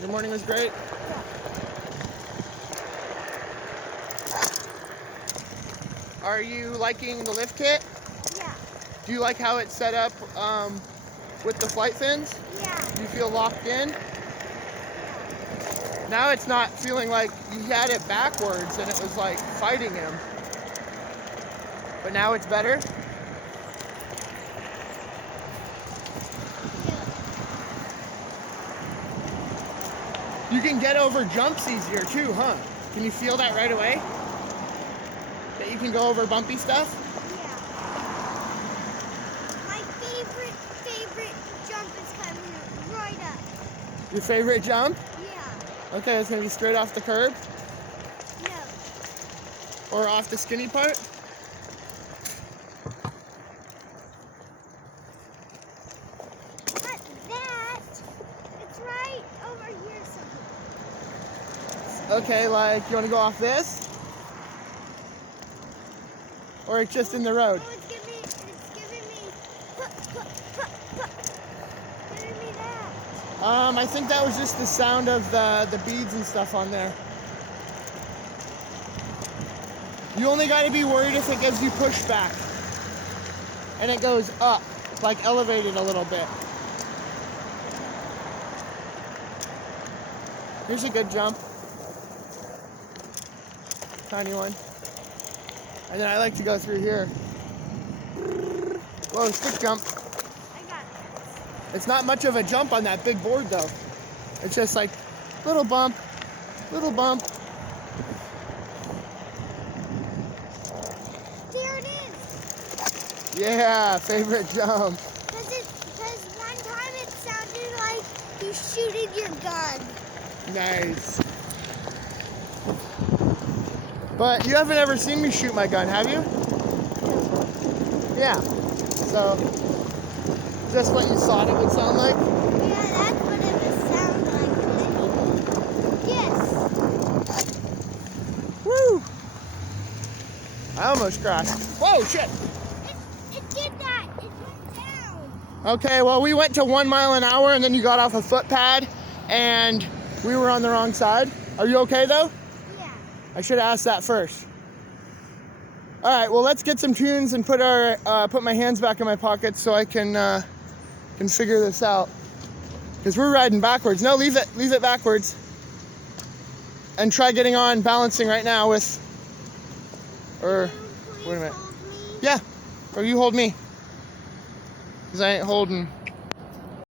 Your morning was great? Are you liking the lift kit? Yeah. Do you like how it's set up with the flight fins? Yeah. Do you feel locked in? Now it's not feeling like you had it backwards and it was like fighting him. But now it's better? You can get over jumps easier too, huh? Can you feel that right away? That you can go over bumpy stuff? Yeah. My favorite jump is coming right up. Your favorite jump? Yeah. Okay, it's gonna be straight off the curb? No. Or off the skinny part? Not that. It's right over here somewhere. Okay, like, you wanna go off this? Or it's just in the road? Oh, it's giving me that. I think that was just the sound of the beads and stuff on there. You only gotta be worried if it gives you pushback. And it goes up, like elevated a little bit. Here's a good jump. Tiny one. And then I like to go through here. Whoa, stick jump. I got it. It's not much of a jump on that big board though. It's just like little bump, little bump. There it is. Yeah, favorite jump. Because one time it sounded like you shooting your gun. Nice. But you haven't ever seen me shoot my gun, have you? Yeah. So, just what you thought it would sound like? Yeah, that's what it would sound like. Yes. Woo! I almost crashed. Whoa, shit! It did that. It went down. Okay, well, we went to 1 mile an hour and then you got off a footpad and we were on the wrong side. Are you okay though? Yeah. I should have asked that first. All right, well, let's get some tunes and put my hands back in my pockets so I can figure this out. Because we're riding backwards. No, leave it backwards. And try getting on balancing right now with, or, Can you wait a minute. please hold me? Yeah, or you hold me. Because I ain't holding